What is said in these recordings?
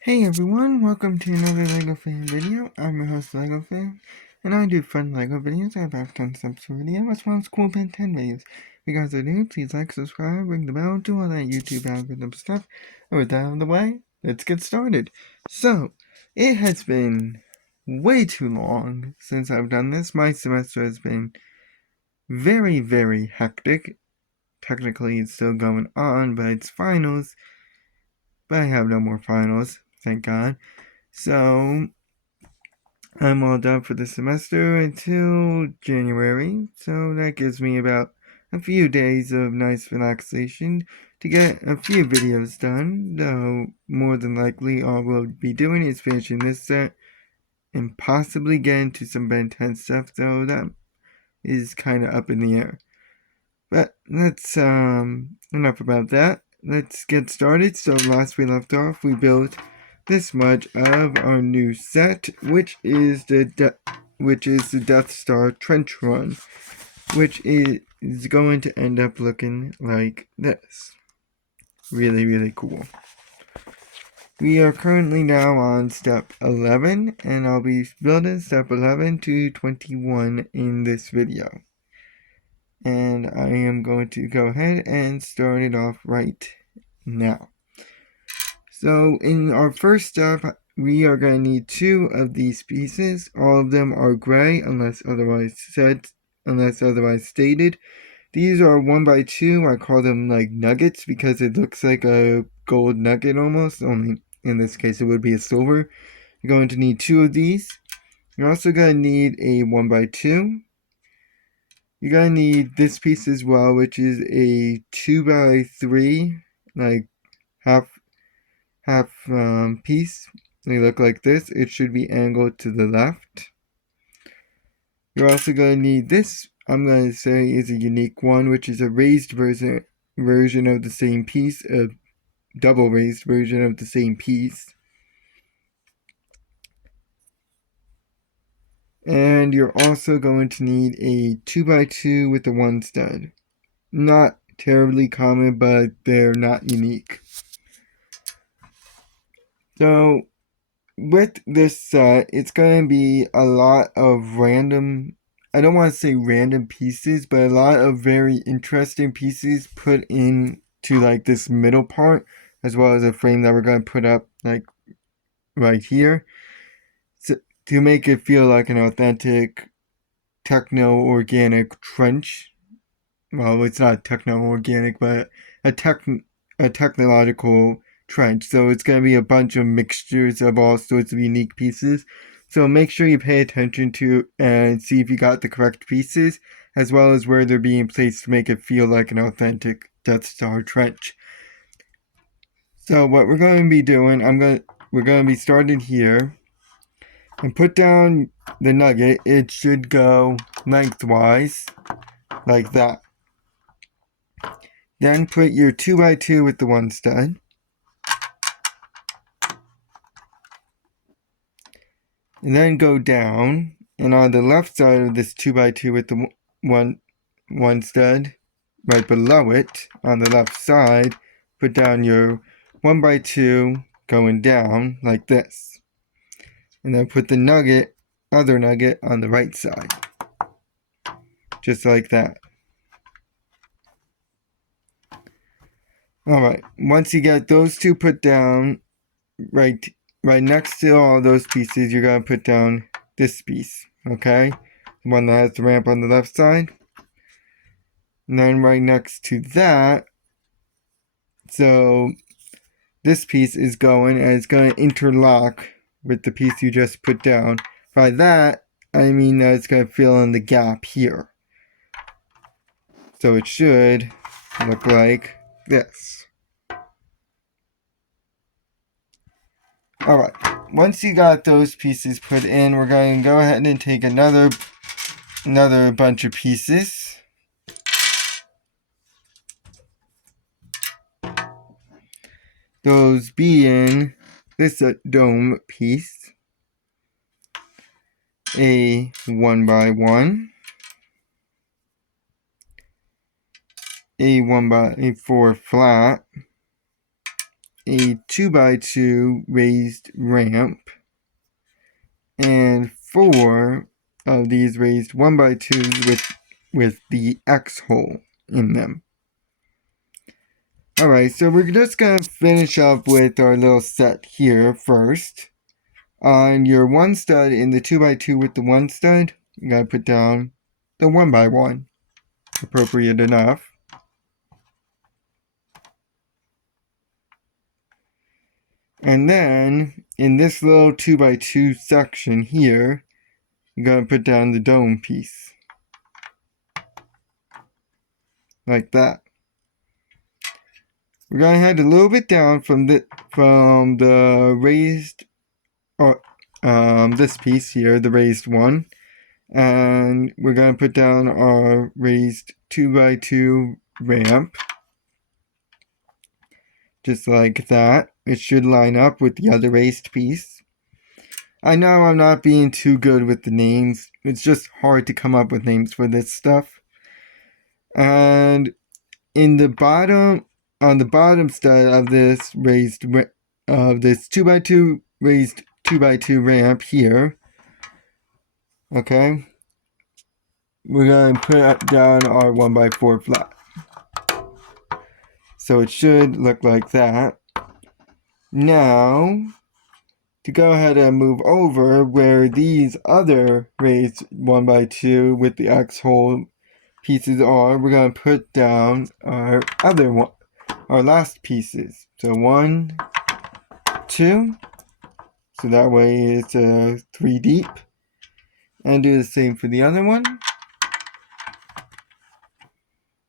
Hey everyone, welcome to another LEGO Fan video. I'm your host LEGO Fan, and I do fun LEGO videos. I have half concepts for video, as well as cool Ben 10 videos. If you guys are new, please like, subscribe, ring the bell, do all that YouTube algorithm stuff. And with that out of the way, let's get started. So, it has been way too long since I've done this. My semester has been very, very hectic. Technically, it's still going on, but it's finals. But I have no more finals, thank God. So, I'm all done for the semester until January, so that gives me about a few days of nice relaxation to get a few videos done, though more than likely all we'll be doing is finishing this set and possibly get into some Ben 10 stuff, though that is kind of up in the air. But let's, enough about that. Let's get started. So last we left off, we built this much of our new set, which is the Death Star Trench Run, which is going to end up looking like this. Really, really cool. We are currently now on step 11, and I'll be building step 11 to 21 in this video. And I am going to go ahead and start it off right now. So in our first step, we are going to need 2 of these pieces. All of them are gray unless otherwise stated. These are 1x2. I call them like nuggets because it looks like a gold nugget almost, only in this case it would be a silver. You're going to need 2 of these. You're also going to need a 1x2. You're going to need this piece as well, which is a 2x3, like half piece. They look like this. It should be angled to the left. You're also going to need this, I'm going to say, is a unique one, which is a raised version of the same piece, a double raised version of the same piece. And you're also going to need a 2x2 with the 1 stud. Not terribly common, but they're not unique. So, with this set, it's going to be a lot of random, I don't want to say random pieces, but a lot of very interesting pieces put into like this middle part, as well as a frame that we're going to put up like right here, to make it feel like an authentic techno-organic trench. Well, it's not techno-organic, but a technological trench. So it's going to be a bunch of mixtures of all sorts of unique pieces. So make sure you pay attention to and see if you got the correct pieces, as well as where they're being placed to make it feel like an authentic Death Star trench. So what we're going to be doing, we're going to be starting here and put down the nugget. It should go lengthwise like that. Then put your 2x2 with the 1 stud. And then go down, and on the left side of this 2x2 with the one stud, right below it, on the left side, put down your 1x2 going down like this. And then put the other nugget on the right side. Just like that. Alright, once you get those 2 put down, right next to all those pieces, you're going to put down this piece, okay? The one that has the ramp on the left side. And then right next to that, so this piece is going, and it's going to interlock with the piece you just put down. By that, I mean that it's going to fill in the gap here. So it should look like this. Alright, once you got those pieces put in, we're going to go ahead and take another bunch of pieces. Those being this dome piece, a 1x1, a 1x4 flat, a 2x2 raised ramp and 4 of these raised 1x2s with the X hole in them. Alright, so we're just going to finish up with our little set here first. On your 1 stud in the 2x2 with the 1 stud, you got to put down the 1x1. Appropriate enough. And then, in this little 2x2 section here, you're going to put down the dome piece. Like that. We're going to head a little bit down from the raised, this piece here, the raised one. And we're going to put down our raised 2x2 ramp. Just like that. It should line up with the other raised piece. I know I'm not being too good with the names. It's just hard to come up with names for this stuff. And in the bottom, on the bottom side of this raised, this 2x2 raised 2x2 ramp here, okay, we're going to put down our 1x4 flat. So it should look like that. Now, to go ahead and move over where these other raised 1x2 with the X hole pieces are, we're going to put down our other one, our last pieces. So 1, 2, so that way it's 3 deep. And do the same for the other one.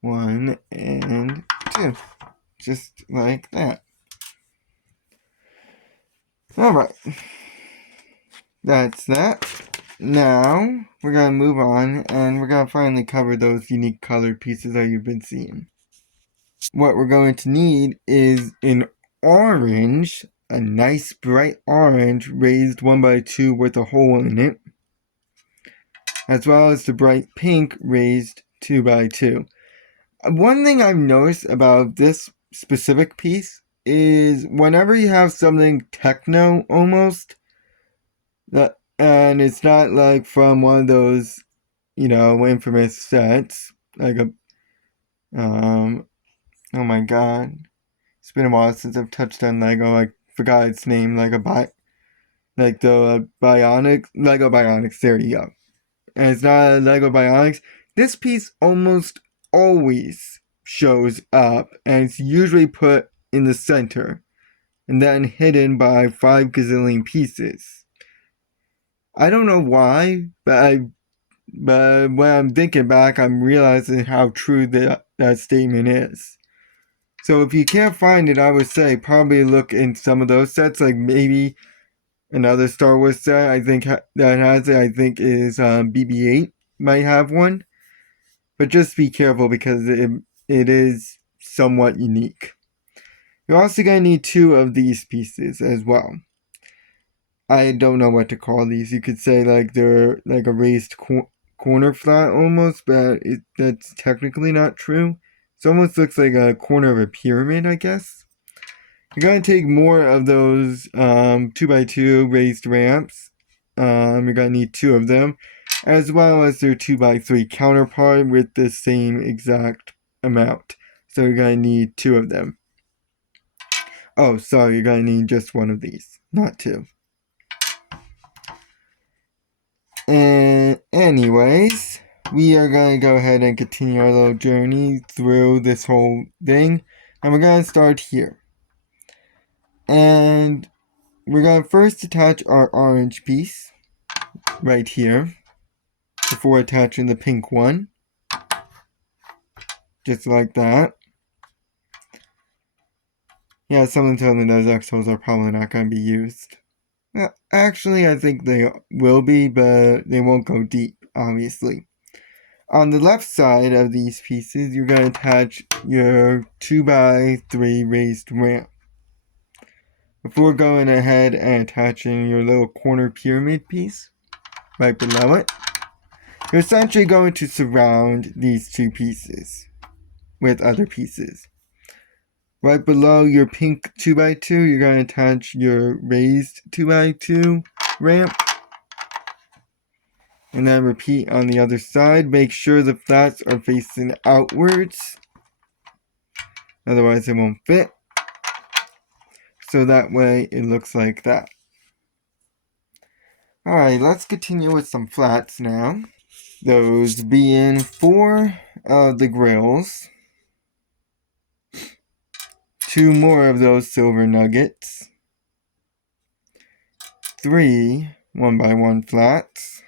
1 and 2. Just like that. Alright. That's that. Now, we're going to move on and we're going to finally cover those unique colored pieces that you've been seeing. What we're going to need is an orange, a nice bright orange raised 1x2 with a hole in it, as well as the bright pink raised 2x2. One thing I've noticed about this specific piece is whenever you have something techno almost, and it's not like from one of those, you know, infamous sets, like a, oh my god, it's been a while since I've touched on Lego, I forgot its name, like the Lego Bionics, there you go. And it's not a Lego Bionics. This piece almost always shows up, and it's usually put in the center, and then hidden by 5 gazillion pieces. I don't know why, but when I'm thinking back, I'm realizing how true that statement is. So if you can't find it, I would say probably look in some of those sets, like maybe another Star Wars set I think that has it, I think is BB-8 might have one. But just be careful because it is somewhat unique. You're also going to need 2 of these pieces as well. I don't know what to call these. You could say like they're like a raised corner flat almost, but that's technically not true. It almost looks like a corner of a pyramid, I guess. You're going to take more of those 2x2 raised ramps. You're going to need 2 of them, as well as their 2x3 counterpart with the same exact amount. So you're going to need 2 of them. Oh, sorry, you're going to need just 1 of these, not 2. And anyways, we are going to go ahead and continue our little journey through this whole thing. And we're going to start here. And we're going to first attach our orange piece right here before attaching the pink one. Just like that. Yeah, someone told me those X-holes are probably not going to be used. Well, actually, I think they will be, but they won't go deep, obviously. On the left side of these pieces, you're going to attach your 2x3 raised ramp. Before going ahead and attaching your little corner pyramid piece right below it, you're essentially going to surround these 2 pieces with other pieces. Right below your pink 2x2, you're going to attach your raised 2x2 ramp. And then repeat on the other side. Make sure the flats are facing outwards. Otherwise it won't fit. So that way it looks like that. Alright, let's continue with some flats now. Those being 4 of the grills. 2 more of those silver nuggets. 3 1x1 flats.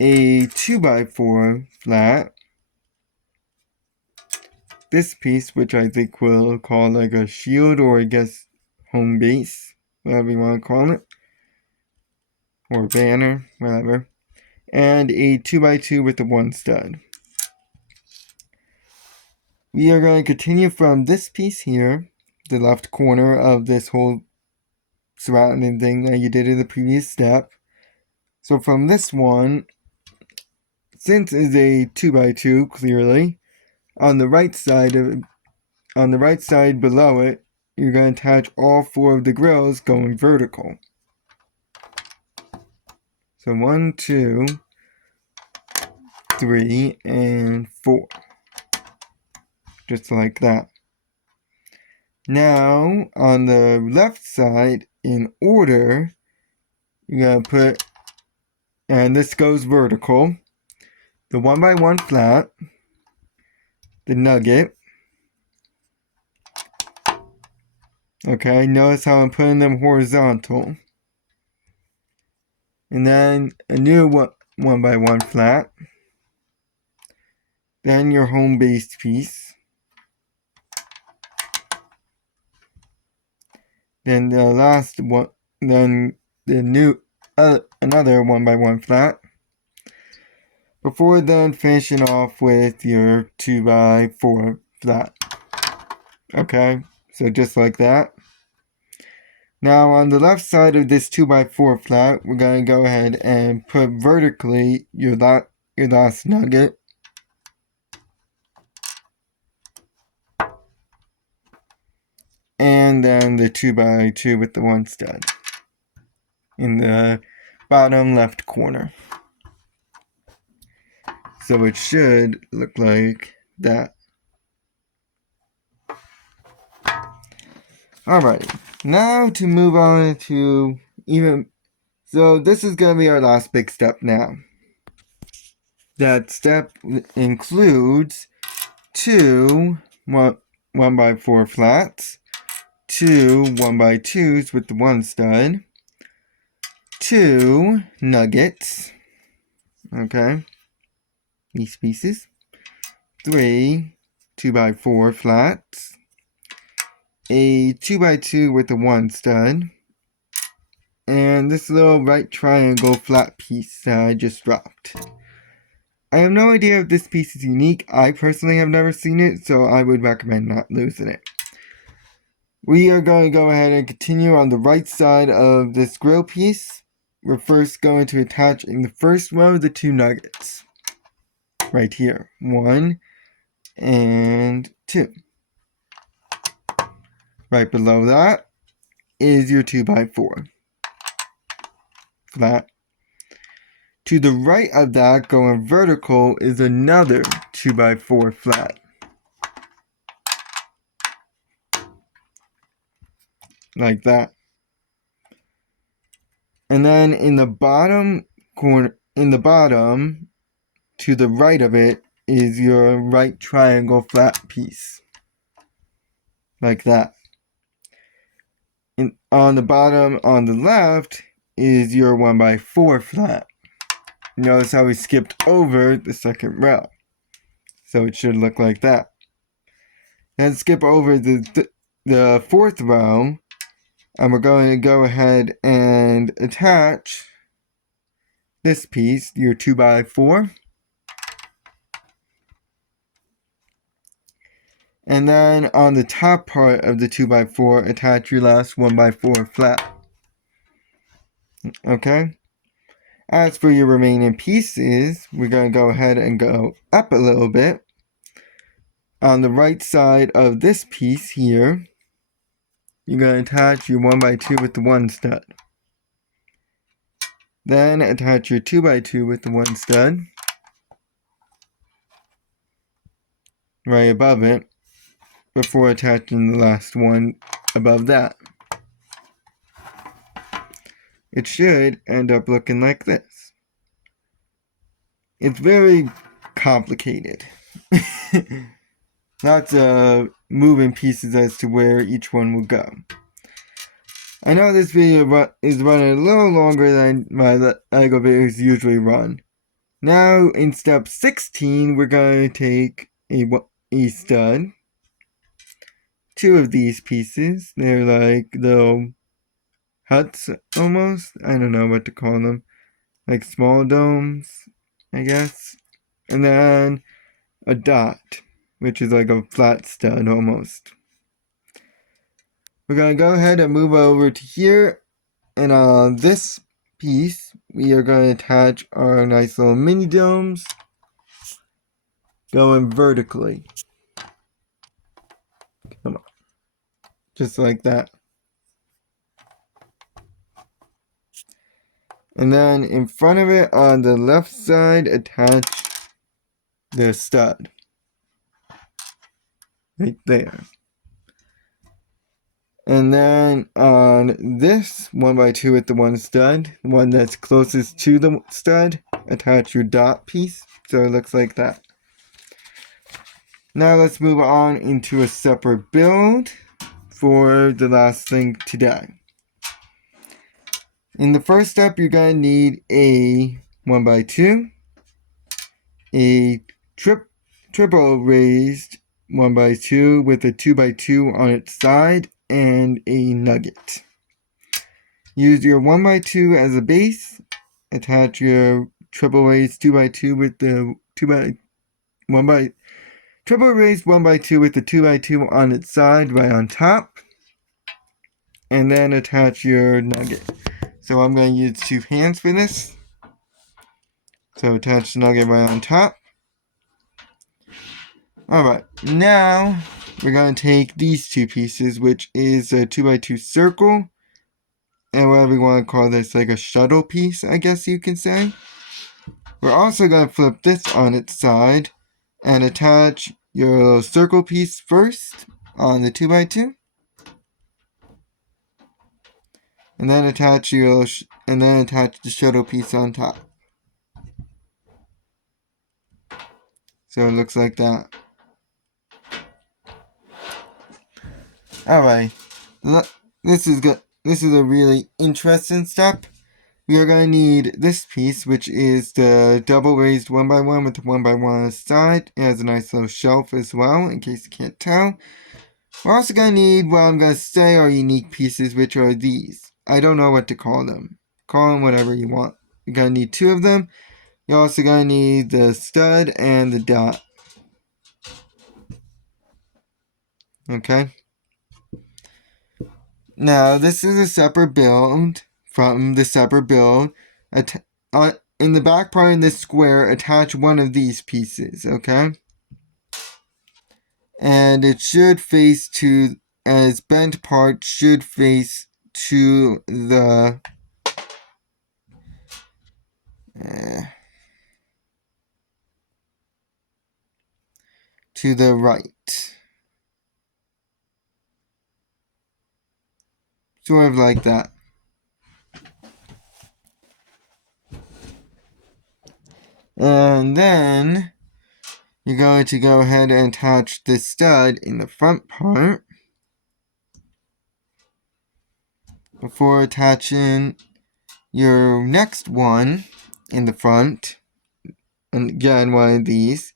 A 2x4 flat. This piece, which I think we'll call like a shield, or I guess home base, whatever you want to call it, or banner, whatever, and a 2x2 with the 1 stud. We are going to continue from this piece here, the left corner of this whole surrounding thing that you did in the previous step. So from this one, since it's a 2x2 clearly, on the right side below it, you're going to attach all 4 of the grills going vertical. So 1, 2, 3, and 4. Just like that. Now, on the left side, in order, you're going to put, and this goes vertical, the 1x1 flat, the nugget. Okay, notice how I'm putting them horizontal. And then a new 1x1 flat. Then your home base piece. Then the last one, then the new, another 1x1 flat. Before then finishing off with your 2x4 flat. Okay, so just like that. Now on the left side of this 2x4 flat, we're going to go ahead and put vertically your last nugget. And then the 2x2 with the 1 stud in the bottom left corner. So it should look like that. Alright, now to move on to so this is going to be our last big step now. That step includes 2 1x4 flats, 2 1x2s with the 1 stud, 2 nuggets, okay, these pieces, 3 2x4 flats, a 2x2 with the 1 stud, and this little right triangle flat piece that I just dropped. I have no idea if this piece is unique. I personally have never seen it, so I would recommend not losing it. We are going to go ahead and continue on the right side of this grill piece. We're first going to attach in the first row the 2 nuggets. Right here. 1 and 2. Right below that is your 2x4 flat. To the right of that, going vertical, is another 2x4 flat. Like that. And then in the bottom corner, to the right of it, is your right triangle flat piece. Like that. And on the bottom, on the left, is your 1x4 flat. Notice how we skipped over the second row. So it should look like that. Then skip over the 4th row, and we're going to go ahead and attach this piece, your 2x4. And then on the top part of the 2x4, attach your last 1x4 flat. Okay? As for your remaining pieces, we're going to go ahead and go up a little bit. on the right side of this piece here, you're going to attach your 1x2 with the 1 stud. Then attach your 2x2 with the 1 stud right above it before attaching the last one above that. It should end up looking like this. It's very complicated. Lots of moving pieces as to where each one will go. I know this video is running a little longer than my LEGO videos usually run. Now in step 16 we're going to take a stud. 2 of these pieces. They're like little huts almost. I don't know what to call them. Like small domes, I guess. And then a dot, which is like a flat stud almost. We're going to go ahead and move over to here. And on this piece, we are going to attach our nice little mini domes going vertically. Come on. Just like that. And then in front of it on the left side, attach the stud. Right there. And then on this 1x2 with the 1 stud, the one that's closest to the stud, attach your dot piece. So it looks like that. Now let's move on into a separate build for the last thing today. In the first step, you're going to need a 1x2, a triple raised 1x2 with a 2x2 on its side, and a nugget. Use your 1x2 as a base. Attach your triple raised 2x2 with the triple raised 1x2 with the 2x2 on its side right on top. And then attach your nugget. So I'm going to use 2 hands for this. So attach the nugget right on top. Alright, now we're going to take these 2 pieces, which is a 2x2 circle, and whatever you want to call this, like a shuttle piece, I guess you can say. We're also going to flip this on its side and attach your little circle piece first on the 2x2. And then attach the shuttle piece on top. So it looks like that. Alright, this is good. This is a really interesting step. We are going to need this piece, which is the double raised 1x1 with the 1x1 on the side. It has a nice little shelf as well, in case you can't tell. We're also going to need what I'm going to say are unique pieces, which are these. I don't know what to call them. Call them whatever you want. You're going to need 2 of them. You're also going to need the stud and the dot. Okay. Now, this is a separate build from the separate build. In the back part of this square, attach one of these pieces, okay? And it should face to, as bent part should face to the right. Sort of like that. And then you're going to go ahead and attach the stud in the front part before attaching your next one in the front. And again, one of these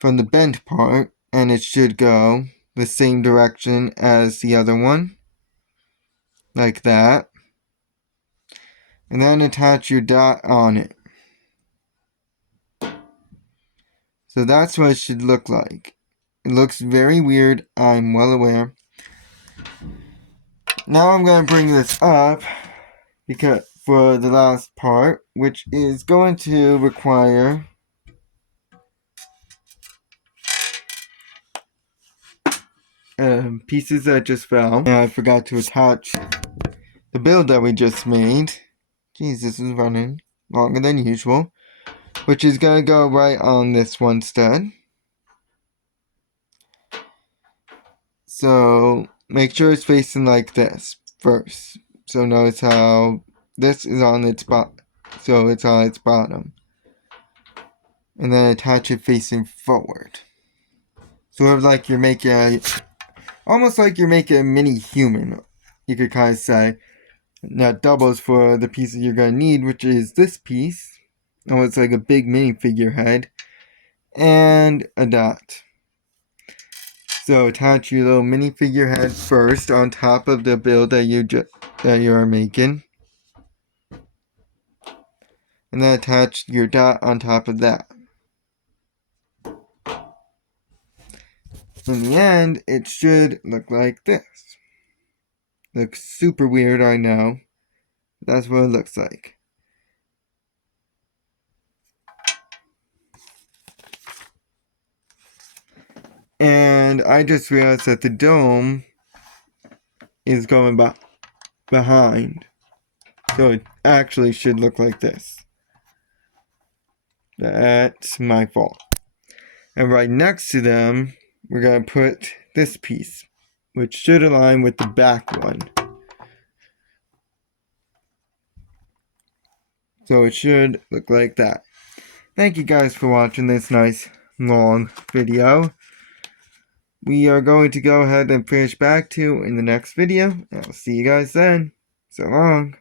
from the bent part, and it should go the same direction as the other one, like that. And then attach your dot on it. So that's what it should look like. It looks very weird, I'm well aware. Now I'm going to bring this up because for the last part, which is going to require pieces that just fell. And I forgot to attach the build that we just made. Jeez, this is running longer than usual. Which is going to go right on this one stud. So make sure it's facing like this first. So notice how this is on its bottom. So it's on its bottom. And then attach it facing forward. Sort of like you're making a, almost like you're making a mini human, you could kind of say. That doubles for the piece that you're going to need, which is this piece. Oh, it's like a big minifigure head. And a dot. So attach your little minifigure head first on top of the build that you are making. And then attach your dot on top of that. In the end, it should look like this. Looks super weird, I know. That's what it looks like. And I just realized that the dome is going behind. So it actually should look like this. That's my fault. And right next to them, we're going to put this piece, which should align with the back one. So it should look like that. Thank you guys for watching this nice long video. We are going to go ahead and finish back 2 in the next video. I'll see you guys then. So long.